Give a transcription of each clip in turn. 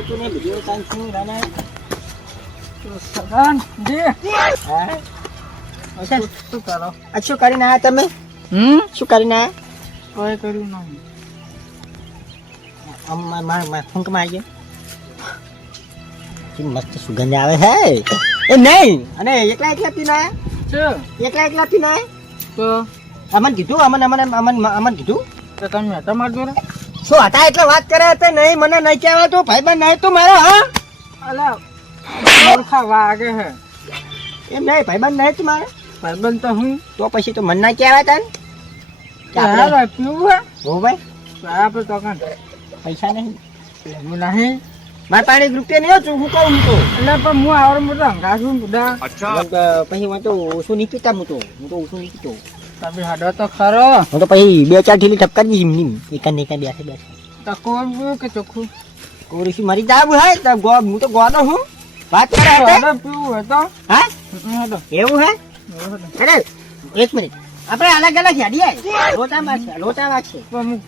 આવતું ને બીજું કાંઈ શું રાના સગન જી હા શું કરો? આ શું કરીને આયા તમે? શું કરીને આયા? કોઈ કર્યું નહીં. ફૂંકમાં આવી ગયો મસ્ત સુગંધ આવે છે એ નહીં અને એકલા એકલા પીને આયા? શું એકલા પીને આયા? તો અમન કીધું અમન કીધું તો તમે તમારા જોડે શું હતા એટલે વાત કરે હતા નહીં મને નહીં કહેવાતું ભાઈબંધ નહીં તું મારો હા અલા ઓળખા વાગે હે એમ નહીં ભાઈબંધ નહીં તું મારો ભાઈબંધ તો હું તો પછી તો મન ના કહેવાય તને હાલો પીવું હે હો ભાઈ આપણે તો કાં પૈસા નહીં હું નહીં મારે પાણી રૂપિયા નહીં છું હું કહું તો એટલે પણ હું આવડે મોટા હંગાશું બધા પછી હું તો ઓછું નહીં પીતા હું તો ઓછું નહીં પીતો તમે હાડો તો ખરો હું તો પછી 2-4 ઠીલી ઠપકા દીધી એમની એક બેસે તો કોણ પીવું કે ચોખ્ખું કોરીસી મરી જાવ હે તો હું તો ગોનો હું વાત કરે હાડો હે પીવું હોય તો હા હાડો એવું હે અરે એક મિનિટ આપણે અલગ અલગ યાડીએ લોટા વાગશે પણ હું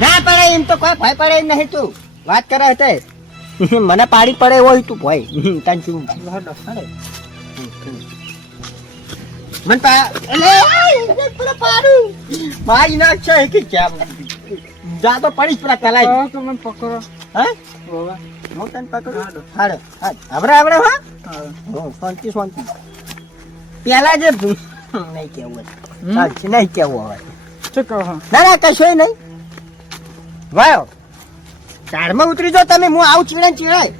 ના પડે એમ તો કોઈ ભય પડે એમ નહીં તું વાત કરે હતે મને પાડી પડે હોય તું ભય તને શું હાડો મન પા એટલે પેલા પાડું મારી નાખ છે કે કેમ જા તો પડીશ પેલા કલાઈ તો મને પકડો હા બોવા હું તને પકડું હાડો હવે હા શાંતિ પેલા જે નહીં કેવું નહીં કેવું હવે શું કહો ના કશોય નહીં વાયો ઝાડમાં ઉતરી જાઓ તમે હું આવું ચીડાય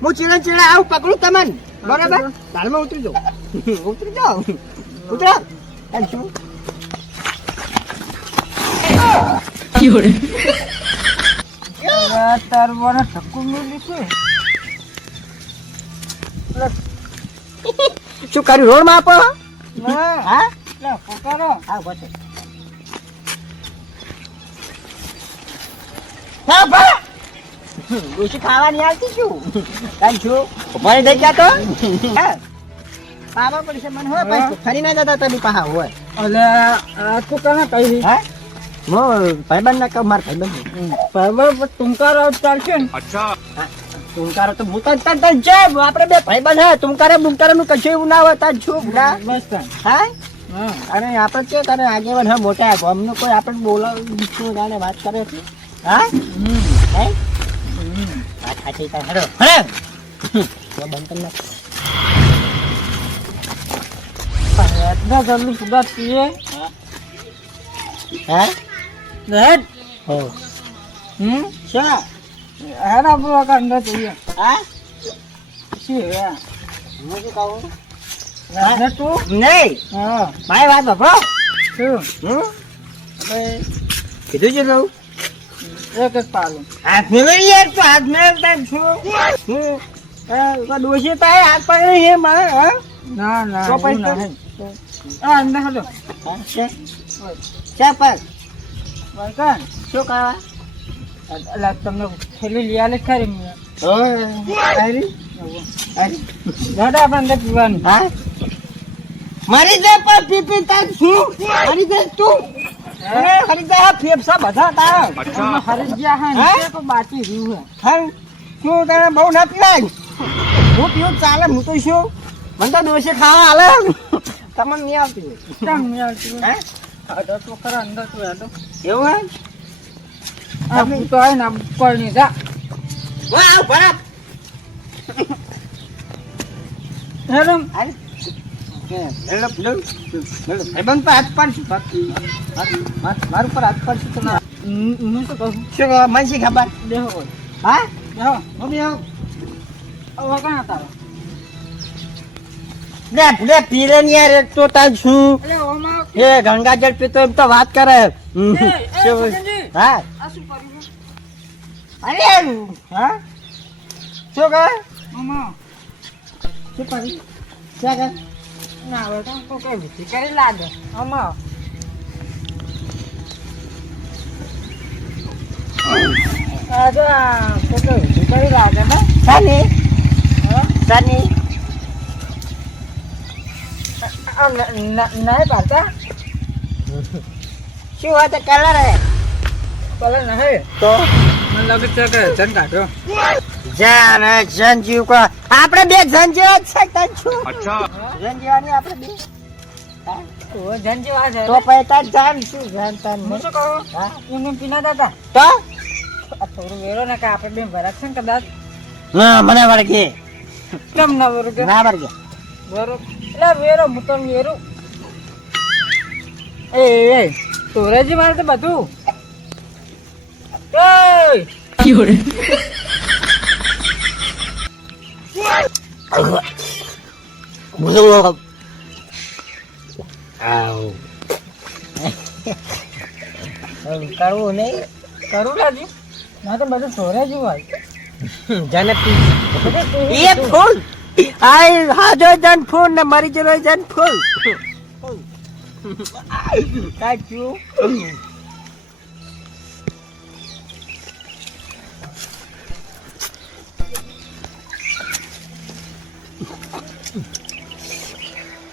હું ચીડા આવું પકડું તમને બરાબર ઝાડમાં ઉતરી જાઓ ઉતરી જાઓ ઉતરો શું તાર મને ઠક્કુ મેલી છે શું કર્યું રોડ માં આપો હા પકડો હા બસ હા ભા ડોશી ખાવાની આવતી શું કાઈ છું ઉભારી થઈ ગયા તો હા પાવા પડશે મને હોય પછી ફરી ના જતા તમે પાહા હોય અલે આ તો કને કહી હા મો ભાઈબંધ ના કહું માર ભાઈબંધ બરાબર તુમકારો ચાલશે ને તુમકારો તો હું તન છે આપણે બે ભાઈબંધ હે તુમકારે બુમકારે નું કશું એવું ના હોય તાર છું ના બસ હા હા અરે આપણે કે તને આગેવાન હા મોટા ગામનું કોઈ આપણે બોલાવ જાણે વાત કરે છે હા હે વાત સાચી તાર હરો હરે તો બંધ કર એટલા જલ્દી સુધા પીએ હા હેડ હો શા હેડા બોલા કાંડા જોઈએ હા શું હે હું શું કહું રાધે તું નહીં હા મારી વાત બાપરો શું કીધું છે કહું એક જ પાલું હાથ મેળવી યાર તો હાથ મેળવતા છું ડોશી તારે હાથ પાડ્યો છે મારે હા ના ના તો એવું પછી નહીં. હા અંદર હલો ચા પર વાયકાન શું ખાવા એટલે તમને થેલી લઈ આલે ખરી મેં અરે દાદા આપણે અંદર પીવાની હા મારી દે પર પીપી તાર શું મારી દે તું હરી દે ફેફસા બધા તારા હરી ગયા હે હે? ને તો બાકી રહ્યું હા શું તને બહુ ના પીવાય હું પીવું ચાલે હું તો શું મને તો ડોસે ખાવા હાલે તમને નહીં આવતી હોય હે કેમ નહીં આવતું હે હાડો તો ખરા અંદર તો હેડો એવું હે આ તો આય ને કોઈ નહીં જા વાહ આવ બરાબર હેડો અરે મેળો ભાઈબંધ પર હાથ પાડશું મારું પર હાથ પાડશું તમે હું તો કહું શું મને શી ખબર દેહો કોઈ હા દેહો મમ્મી આવ હવે કાં તારો લે પીરે ની યાર એક તો તાર શું એટલે ઓમાં એ ગંગાજળ પીતો એમ તો વાત કરે શું? હા આ શું કર્યું અરે હા શું કહે ઓમાં શું કરી શું કહે ના હવે તો કઈ વિધિ કરી લાગે ઓમાં આ તો કઈ વિધિ કરી લાગે ને સાની હા સાની નહીં પાડતા શું વાત કલર હે પેલા નહીં તો મને લાગે છે કે જન કાઢો જાન જન જીવ કો આપણે બે જન જેવા જ છે તન છું જન જેવાની આપણે બે હા? તો જન જેવા છે તો પૈતા જાન શું જાન તન હું શું કહું હા એમને પીના દાદા તો આ થોડું વેરો ને કે આપણે બે ભરાક છે ને કદાચ ના મને વળગે કેમ ના વેરો કે ના વળગે વેરો એટલે વેરો હું તો વેરો એ તોરેજી મારે તો બધું બોલો આવ કરવું નહીં કરું લાગી ના તો બધું તોરેજી હોય જનતી એ ફૂલ આય હાજો જન ફૂલ ને મરી જરો જન ફૂલ કાચુ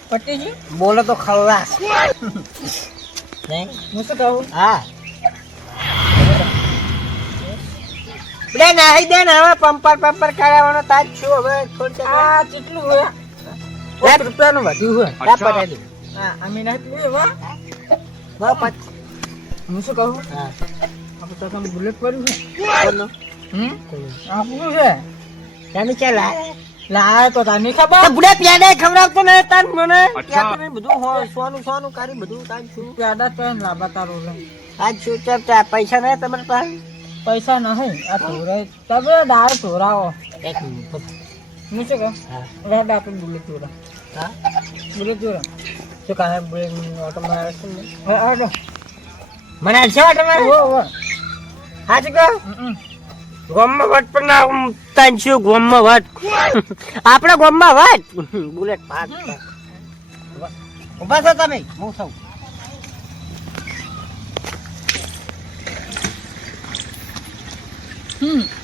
પટ્ટીજી બોલો તો ખવાસ નહીં હું શું કહું હા બે નાહી દે ને હવે પંપર કરાવવાનો તાજ છું હવે થોડી આ કેટલું હોય લાખ રૂપિયાનું વધ્યું હોય ના પડાવી હા અમે ના લેવા બાપત હું શું કહું હા આપણે તો તમે બુલેટ પડ્યું છે કોનો આપણું છે તમે ચાલ લાય તો તને તો ખબર બુડે પ્યાડે ખવડાવતો ને તાન મને ત્યાં બધું સોનું સોનું કરી બધું તાજ છું પ્યાડા તો લાંબા તારો લે તાજ છું ચા પૈસા નહીં તમારે પાસે પૈસા નહીં આ ધોરાય તમે દાર ધોરાવો એક મિનિટ હું શું કહું હા રેડ આપણે બુલેટ ધોરા હા બુલેટ ધોરા શું કહે બુલેટ ઓટો મારે છે ને હા આડો મને છે ઓટો મારે ઓ હા શું કહો ગોમમાં વટ પણ ના તાન છું ગોમમાં વટ આપણે ગોમમાં વટ બુલેટ પાસ ઉભા છો તમે હું છું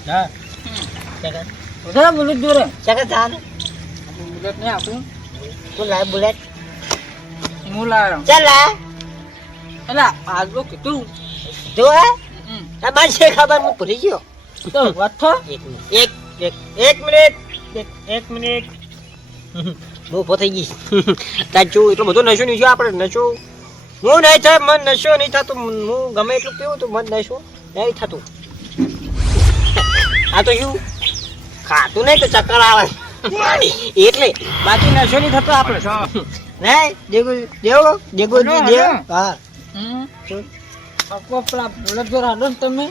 હા ચકા બધા બુલેટ ધોરે ચકા જાન બુલેટ નહીં આપું તું લાય બુલેટ હું લાવ્યો ચાલ લા એટલે આજુ કીધું જો હે તમારી છે ખબર હું ભૂલી ગયો તો વથો એક મિનિટ હું ઉભો થઈ ગઈ તાજુ એટલો બધો નશો નહીં આપણે નશો હું નહીં થાય મન નશો નહીં થતો હું ગમે એટલું પીવું તો મન નશો નહીં થતું આ તો શું ખાતું નહીં તો ચક્કર આવે એટલે બાકી નશો નહીં થતો આપણે નહીં દેગો હા પેલા બુલેટ ધોરા આડો તમે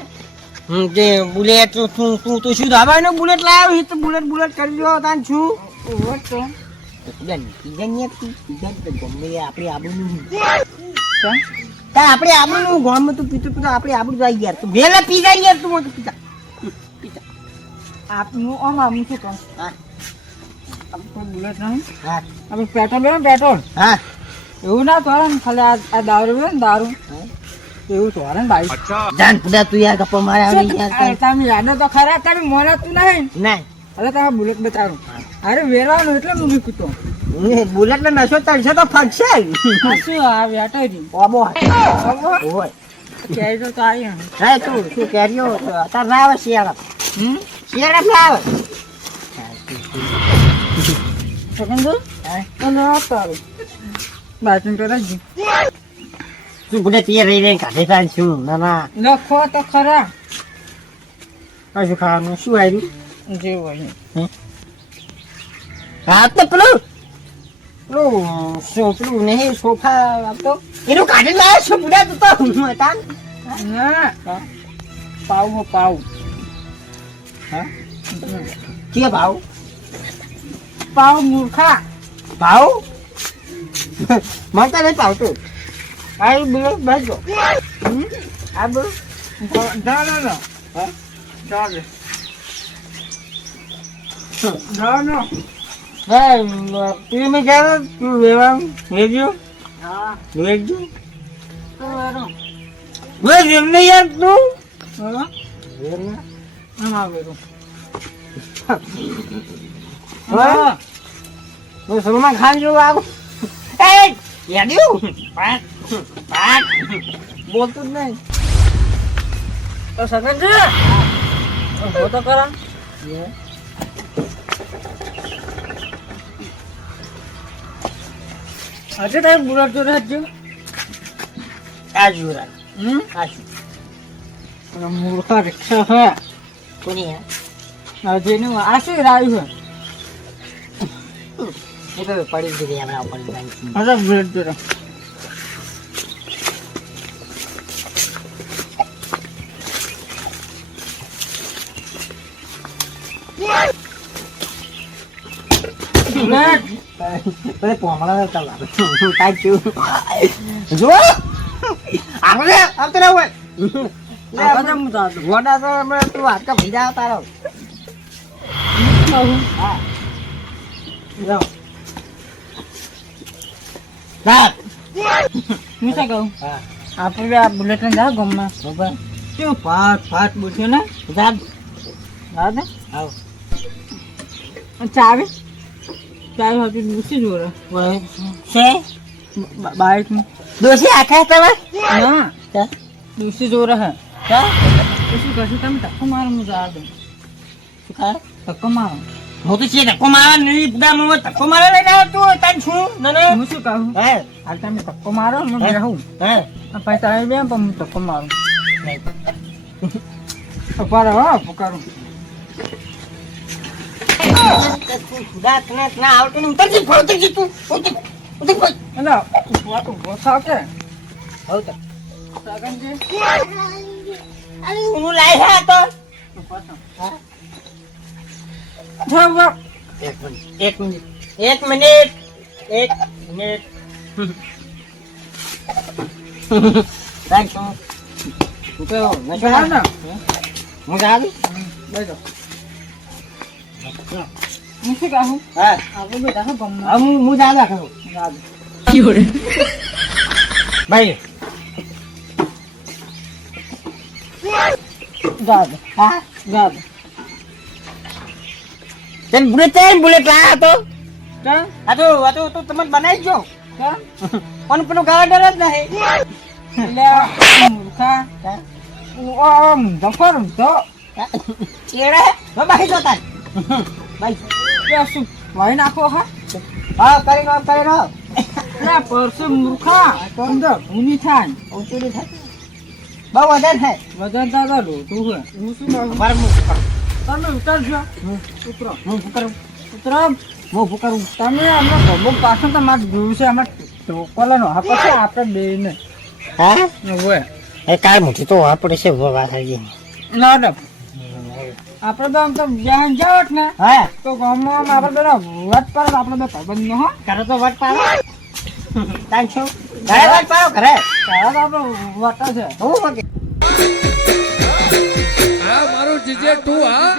જે બુલેટ તું શું દાબાનો બુલેટ લાવ્યો તો બુલેટ કરી દો તાન છું વથો આપણે આબુનું ગોમ તું પીતું પીતું આપણે આબુ જાય યાર તું વેલા પી જાય યાર તું મોટું પીતા આપનું આમ આમ શું કહું હા આપણે બુલેટ નહીં હા આપણે પેટ્રોલ લેવાનું પેટ્રોલ હા એવું ના તોરે ને ખાલી આ દારૂ હોય ને દારૂ એવું તોરે ને બાઈક જાન પુડા તું યાર ગપ્પા મારે આવી યાર તમે યાદો તો ખરા તમે મોના તું નહીં નહીં હવે તમે બુલેટ બતાવું અરે વેરાવાનું એટલે હું મૂકતો બુલેટ ને નશો ચડશે તો ફગશે શું આ વેટાઈ ઓબો હોય ક્યાંય તો તારી હે તું શું કેરીઓ તાર ના આવે શિયાળા શિયાળા ના આવે સેકન્ડ તો ના તારું બાજુ તો રાખજી તું બુડે તીર રહી રહી કાઢે તાન શું ના ના લખો તો ખરા કશું ખાવાનું શું આવ્યું જે હોય હા તો પેલું પેલું નહીં સોફા આપતો એનું કાઢી લાવે છો બુડા તું તો તાન ના પાવ પાવ હા કે ભાવ પાવ મૂર્ખા ભાવ મને તો નહીં ભાવતું આ બુલેટ બાજુ આ બોલ ના ચાલે ના તું મેં ક્યારે તું લેવાનું લેજો હા લેજો તો વેરો વેર એમને યાર તું હા વેર ના વેરો હા હું સલમાન ખાન જેવું આવું એ યાડ્યું પાટ પાટ બોલતું જ નહીં તો સગન છે ઉભો તો કરો. આજે તારે બુલેટ જોડે હજો. આ જોરા આ મૂર્ખા રિક્ષા છે. કોની હે આજે નું આ શું રાયું છે? એ તો પડી જ ગઈ આપણા ઉપર બાઈક અરે બુલેટ જોડે. બુલેટ. પેલે પોમડા ચાલા કાચું જો આપણે આવતો ના હોય આ તો હું જાતો. વડા તો હમણાં તું હાથ કા ભીજા તારો હા જાઓ રાત હું શું કહું? હા આપણે આ બુલેટ ને જા ગમમાં બરાબર શું ફાટ ફાટ બોલ્યો ને જાત દાદા આવ ચાવી ચાવી હતી દૂસરી જોડે છે બાઇકમાં દોશી આખા તમે ના દૂસરી જોડે હે કા તો શું કરશું તમે ધક્કો મારો હું જા દઉં શું કા ધક્કો મારો હું તો છે ધક્કો મારા નહીં બધા હું ધક્કો મારા લઈને આવ્યો તું તાન છું ના હું શું કહું હે હાલ તમે ધક્કો મારો હું બેહું હે પૈસા આવી બે પણ હું ધક્કો મારું નહીં ઉભા રહો પુકારું દાંત ના આવતું નહીં ઉતરજી ફળતી તું ઉતર ઉતર એટલે ઉભો થાવ કે હવે તો સાગનજી અરે હું લાઈ હા તો ઉભા થાવ હા જાવ જાવ એક મિનિટ એક મિનિટ એક મિનિટ રાખ શું હું તો જાવ ને હું જાવી બેઠો હું શું કહું હા આપણે બેઠા છો ગમમાં હું જાવા કરું જાવ ભાઈ જાવ હા જાવ તેન બુલેટ લાયા તો કા આ તો તમે બનાવી જો કા પણ પેલું ગાર્ડન જ નહીં એટલે મૂર્ખા જફર તો ચેડે બાઈ જોતા બાઈ કે શું વાઈ નાખો હા હા કરી નો ના પરસે મૂર્ખા તો અંદર ભૂની થાય ઊંચું નહીં થાય બહુ વજન છે વજન દાદા લોટું છે હું શું કહું મારે હું તમે ઉતરજો ઉતરો હું કરું ઉતરો હું કરું તમે હમણાં ગમો પાછળ તમારે જોયું છે હમણાં ટોકોલાનો હા પછી આપણે બેને હા હોય એ કાંઈ મોટી તો આપણે છે વાત આવી ના ના આપણે તો આમ તો જ્યાં જાવ ને હા તો ગામમાં આપણે પેલા વટ પર આપણે બે ભાઈબંધ નો હો કરે તો વટ પાડો તાન છું ઘરે વટ પાડો ઘરે તારા તો આપણે વટા છે હું વગે આ મારું જીજે તું હા